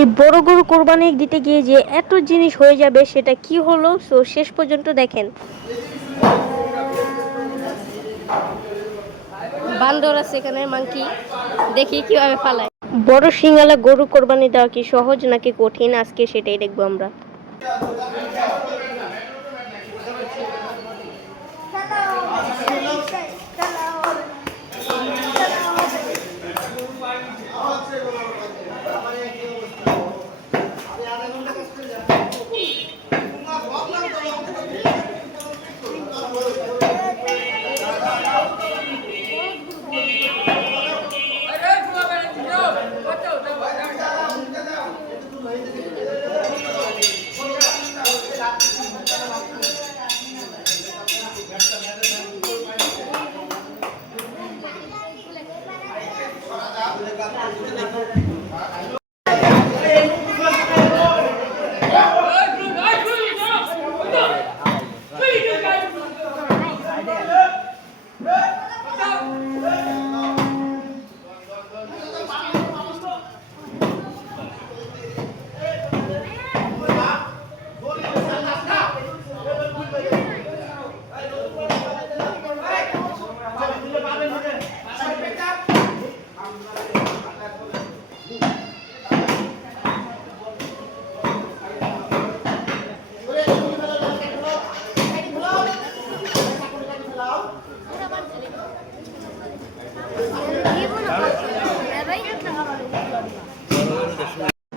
এই বড় গরু কোরবানি দিতে গিয়ে যে এত জিনিস হয়ে যাবে সেটা কি হলো, সো শেষ পর্যন্ত দেখেন। বান্দর আছে এখানে, মাংকি, দেখি কিভাবে পালায়। বড় সিংহালা গরু কোরবানি দেওয়া কি সহজ নাকি কঠিন, আজকে সেটাই দেখবো আমরা।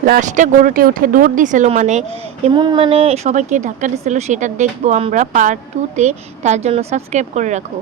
লাস্টে গরুটি উঠে দৌড় দিছিল, মানে এমন মানে সবাইকে ধাক্কা দিছিল, সেটা দেখবো আমরা পার্ট 2-তে। তার জন্য সাবস্ক্রাইব করে রাখো।